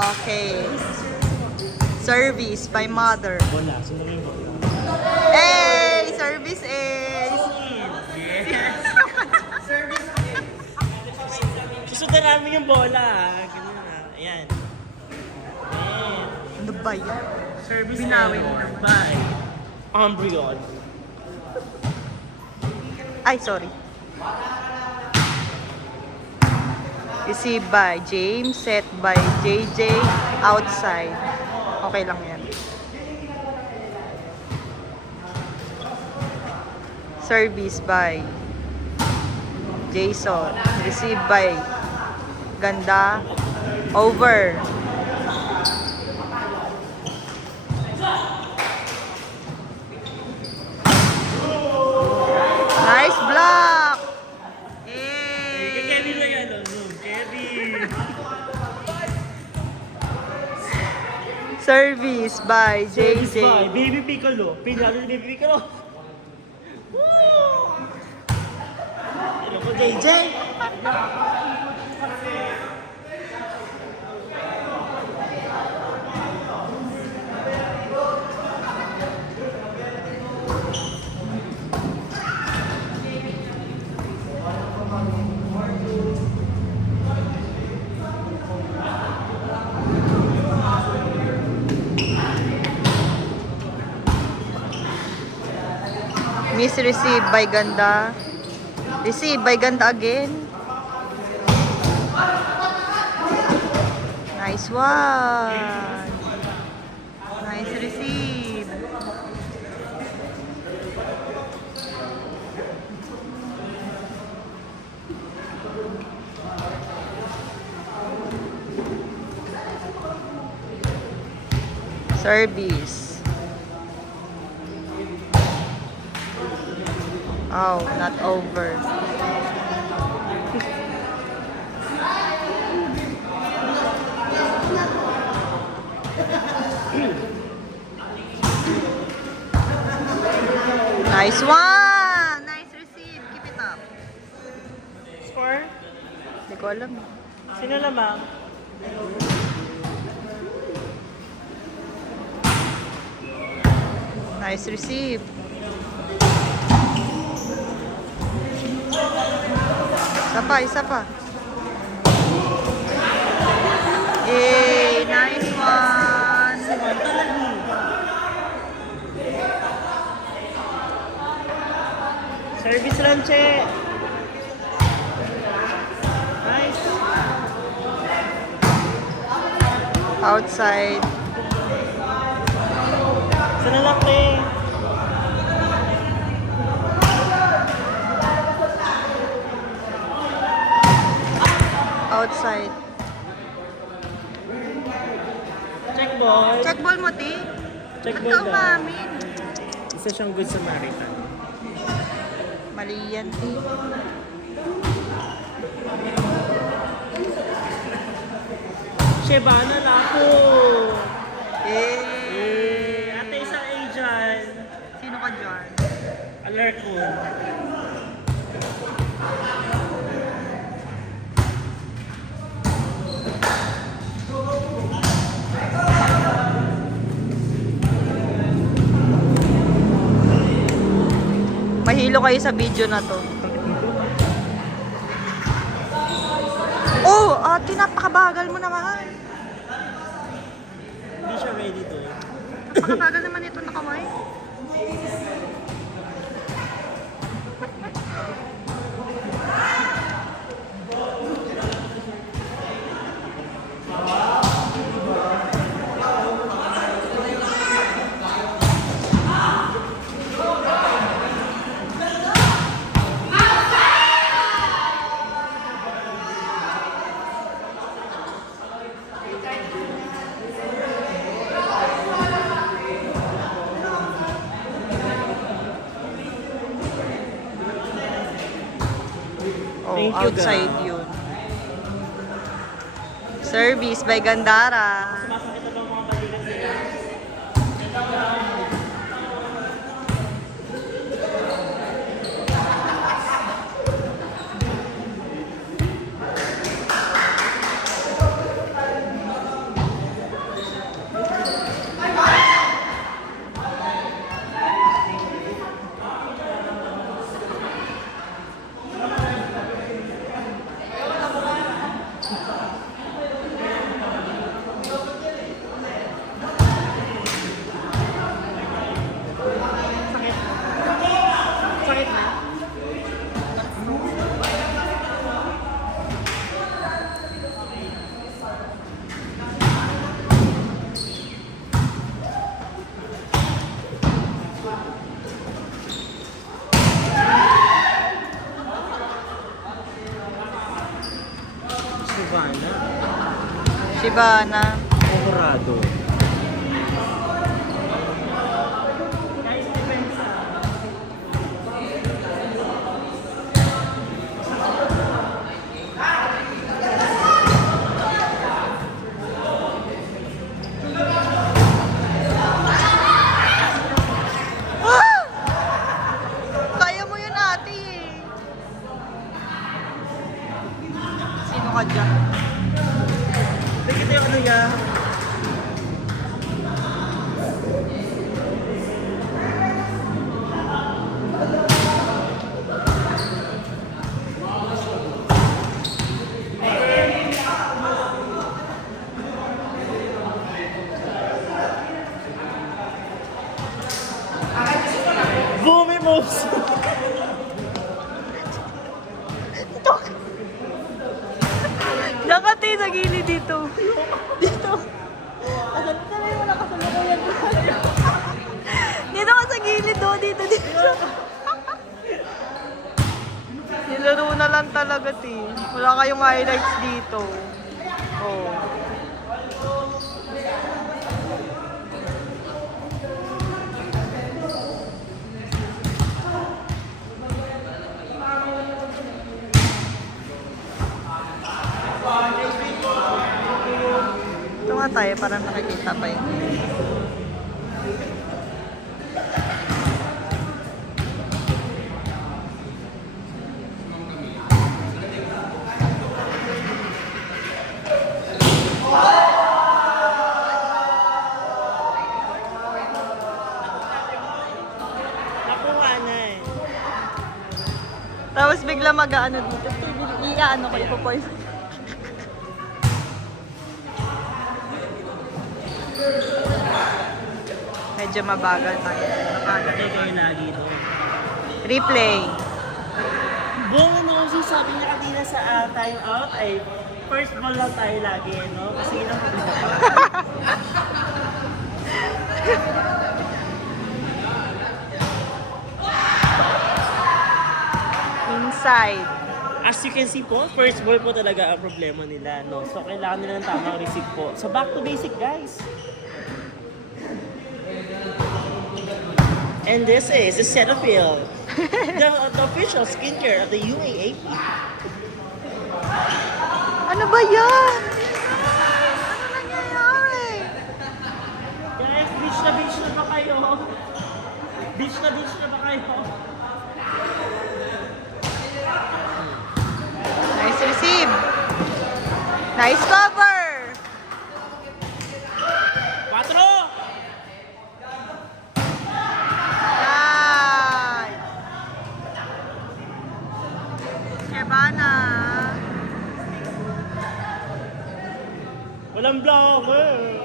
Okay. Service by mother. Bola, sumunod yung bola. Hey! Service is... Susundan namin yung bola. Ganun na. Ayan. Ayan. Ano ba yan? Service Binawi mo error naman. by Umbreon. Ay, sorry. Received by James, set by JJ, outside. Okay lang yan. Service by Jason. Received by Ganda. Over. Nice block! Kay Kevin na yan. Kevin. Service by Service JJ. by Baby Piccolo. Pinalo ni Baby Piccolo. Woo! Ano ko, JJ? Miss received by Ganda. Received by Ganda again. Nice one. Nice receive. Service. Oh, not over. Nice one! Nice receive. Keep it up. Score? Hindi ko alam. Sino lamang? Nice receive. Isa pa. Yay! Nice one! Service lang, Che. Nice. Outside. Sana lang, Che. Outside. Check ball. Check ball mo, Ti. Check Ba't ball ka daw. umamin? Isa siyang good Samaritan. Mali yan, Ti. Shebana na ako. Yay! Ate, isang A dyan. Sino ka dyan? Alert ko. Mahilo kayo sa video na to. Oh! Ate, napakabagal mo naman. Hindi siya ready to eh. Napakabagal naman ito na kamay. Oh, Thank you, outside girl. yun. Service by Gandara. Sumasakit na bang mga balikat nila? Shibana. Shibana. Colorado. Guys, depensa. Ah! Kaya mo yun, ate eh. Sino ka dyan? Nakita yung ano niya. Boomy moves! Dapat eh, sa gilid dito. Dito. Asan ka na yung nakasalukuyan dito? Dito ka sa gilid, oh. Dito, dito. Nilaro na lang talaga, ti. Wala kayong highlights dito. Oh. Ito nga tayo, parang nakikita pa yun. Nakuha na eh. Tapos bigla mag-ano dito. Iaano ko, ipo-point. Medyo mabagal tayo. Nakakatay kayo lagi ito. Replay. Buong ano kasi sabi niya kanina sa time out ay first ball lang tayo lagi, no? Kasi ilang Inside. As you can see po, first ball po talaga ang problema nila, no? So, kailangan nila ng tamang receive po. So, back to basic, guys. And this is the Cetaphil, the official skincare of the UAAP. Ano ba yan? Ano nangyayari? Guys, beach na ba kayo? Beach na ba kayo? Nice receive. Nice cover. 4! Nice. Shibana. Walang blocker.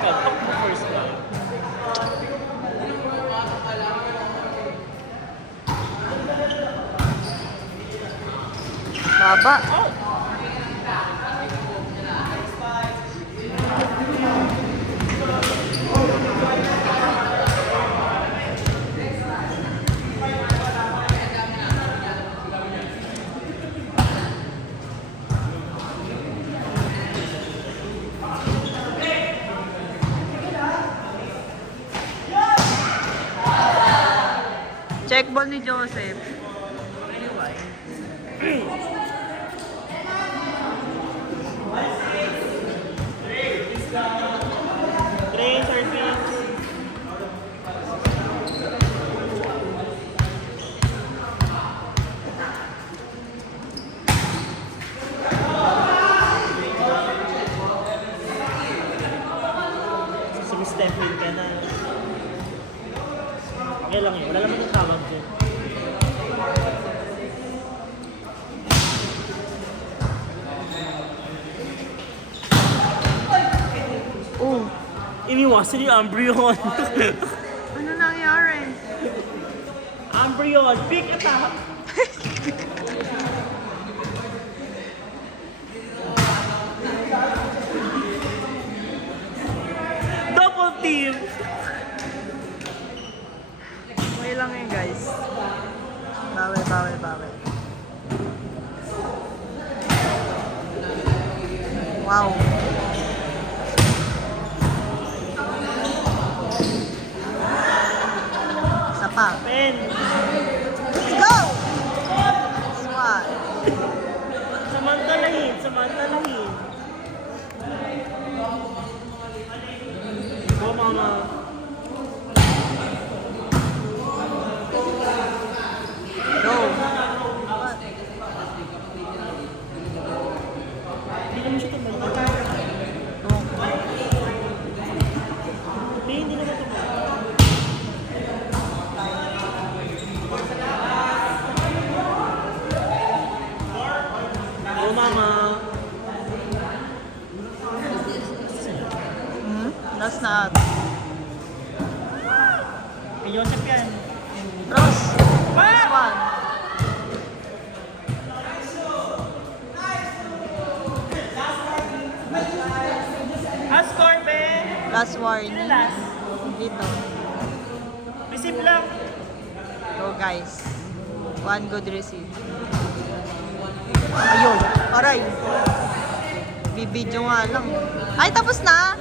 Takbo first ball. Baba. Check ball ni Joseph. Train service. Sumi-step-in ka na. Okay lang yun. Wala naman yung tawag dyan. Oh, Iniwasan yung Umbreon. ano nangyari? Umbreon, pick attack. Double team. lang yun, guys. Bawi, bawi, bawi. Wow. Isa pa. Pen. Let's go! Swat. Samantalahin, samantalahin. Go, mama. Go. Hindi naman siya tumalon. Go. Hindi naman tumalon. Go, mama. Last na out. Kay Joseph yan. Cross. Last one. Score, Ben. Last warning. Sino last? Dito. Receive lang. Go, guys. One good receive. Ayun. Aray. Bibidyo nga lang. Ay, tapos na.